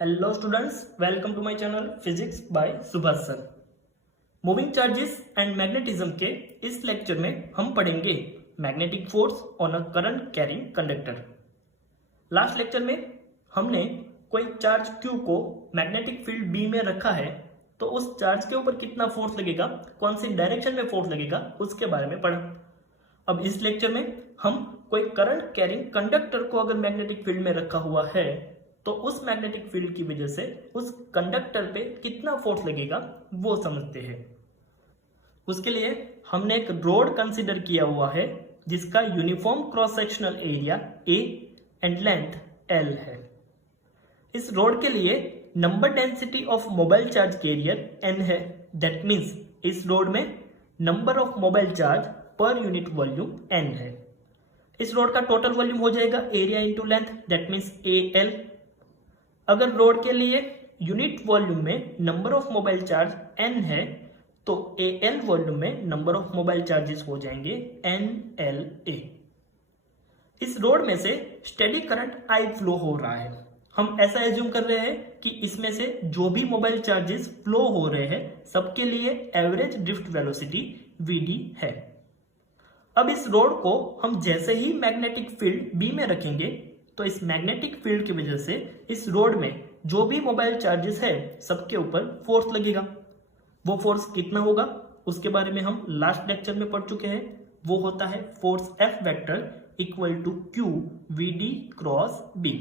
Hello students, welcome to my channel physics by Subhash sir. Moving charges and magnetism के इस lecture में हम पढ़ेंगे magnetic force on a current carrying conductor. Last lecture में हमने कोई चार्ज Q को मैग्नेटिक फील्ड B में रखा है तो उस चार्ज के ऊपर कितना फोर्स लगेगा, कौन सी डायरेक्शन में फोर्स लगेगा, उसके बारे में पढ़ा। अब इस लेक्चर में हम कोई करंट कैरिंग कंडक्टर को अगर मैग्नेटिक फील्ड में रखा हुआ है तो उस मैग्नेटिक फील्ड की वजह से उस कंडक्टर पे कितना फोर्स लगेगा वो समझते हैं। उसके लिए हमने एक रोड कंसीडर किया हुआ है जिसका uniform cross sectional area A and length L है। इस रोड के लिए number density of mobile charge carrier N है। दैट मीन्स इस रोड में number of mobile charge per unit volume N है। इस रोड का टोटल वॉल्यूम हो जाएगा area into length, that means AL। अगर रोड के लिए यूनिट वॉल्यूम में number of mobile charge N है तो AL वॉल्यूम में नंबर ऑफ मोबाइल चार्जेस हो जाएंगे NLA। इस रोड में से स्टेडी करंट I फ्लो हो रहा है। हम ऐसा एज्यूम कर रहे हैं कि इसमें से जो भी मोबाइल चार्जेस फ्लो हो रहे हैं सबके लिए एवरेज ड्रिफ्ट वेलोसिटी VD है। अब इस रोड को हम जैसे ही मैग्नेटिक फील्ड B में रखेंगे तो इस मैग्नेटिक फील्ड की वजह से इस रोड में जो भी मोबाइल चार्जेस है सबके ऊपर फोर्स लगेगा। वो फोर्स कितना होगा उसके बारे में हम लास्ट लेक्चर में पढ़ चुके हैं। वो होता है force F vector equal to Q VD cross B।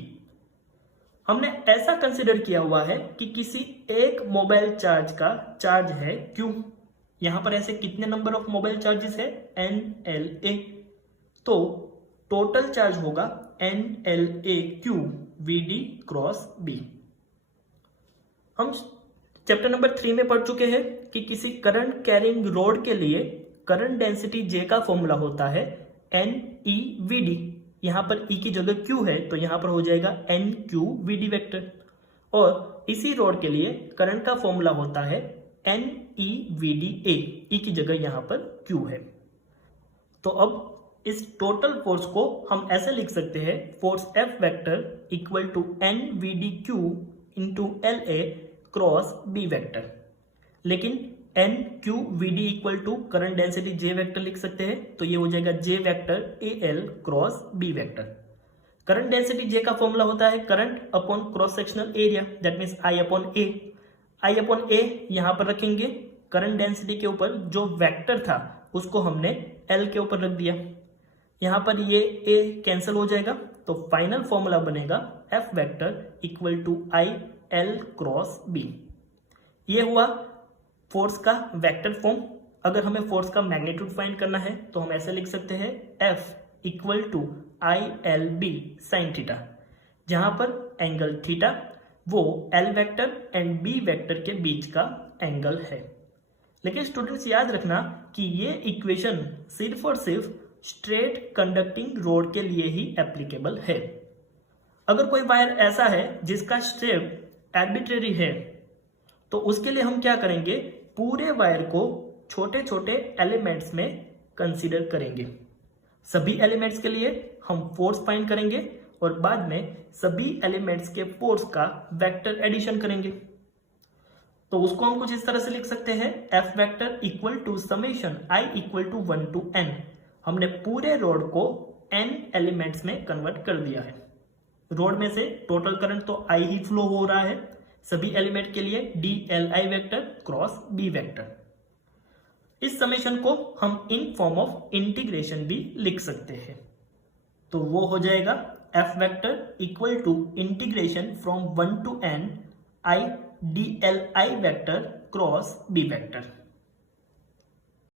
हमने ऐसा कंसिडर किया हुआ है कि किसी एक मोबाइल चार्ज का चार्ज है Q। यहां पर ऐसे कितने नंबर ऑफ मोबाइल चार्जेस है NLA, तो टोटल चार्ज होगा NLAQ VD क्रॉस B। हम चैप्टर नंबर 3 में पढ़ चुके हैं कि किसी करंट कैरिंग रोड के लिए करंट डेंसिटी J का फॉर्मूला होता है NEVD। यहां पर E की जगह Q है तो यहां पर हो जाएगा NQVD वेक्टर, और इसी रोड के लिए करंट का फॉर्मूला होता है NEVDA। E की जगह यहां पर Q है। तो अब इस टोटल फोर्स को हम ऐसे लिख सकते हैं, force F vector equal to NVDQ into LA cross B vector. लेकिन NQVD equal to current density J vector लिख सकते हैं तो ये हो जाएगा J vector AL cross B vector. Current density J का फॉर्मूला होता है current upon cross sectional area, that means I upon A। I upon A यहां पर रखेंगे, करंट डेंसिटी के ऊपर जो वेक्टर था उसको हमने L के ऊपर रख दिया। यहां पर ये A कैंसिल हो जाएगा तो फाइनल फॉर्मूला बनेगा F vector equal to IL cross B। ये हुआ फोर्स का वेक्टर फॉर्म। अगर हमें फोर्स का मैग्नीट्यूड फाइंड करना है तो हम ऐसे लिख सकते हैं F equal to ILB sine theta, जहां पर एंगल थीटा वो L vector and B vector के बीच का एंगल है। लेकिन स्टूडेंट्स याद रखना कि ये इक्वेशन सिर्फ और सिर्फ स्ट्रेट कंडक्टिंग रोड के लिए ही एप्लीकेबल है। अगर कोई वायर ऐसा है जिसका शेप आर्बिट्रेरी है तो उसके लिए हम क्या करेंगे, पूरे वायर को छोटे छोटे एलिमेंट्स में कंसीडर करेंगे। सभी एलिमेंट्स के लिए हम फोर्स फाइंड करेंगे और बाद में सभी एलिमेंट्स के फोर्स का वेक्टर एडिशन करेंगे। तो उसको हम कुछ इस तरह से लिख सकते हैं, F vector equal to summation I equal to 1 to N। हमने पूरे रोड को N एलिमेंट्स में कन्वर्ट कर दिया है। रोड में से टोटल करंट तो I ही फ्लो हो रहा है, सभी एलिमेंट के लिए DLI vector cross B vector. इस समेशन को हम इन फॉर्म ऑफ इंटीग्रेशन भी लिख सकते हैं, तो वो हो जाएगा F vector equal to integration from 1 to N I DLI vector cross B vector.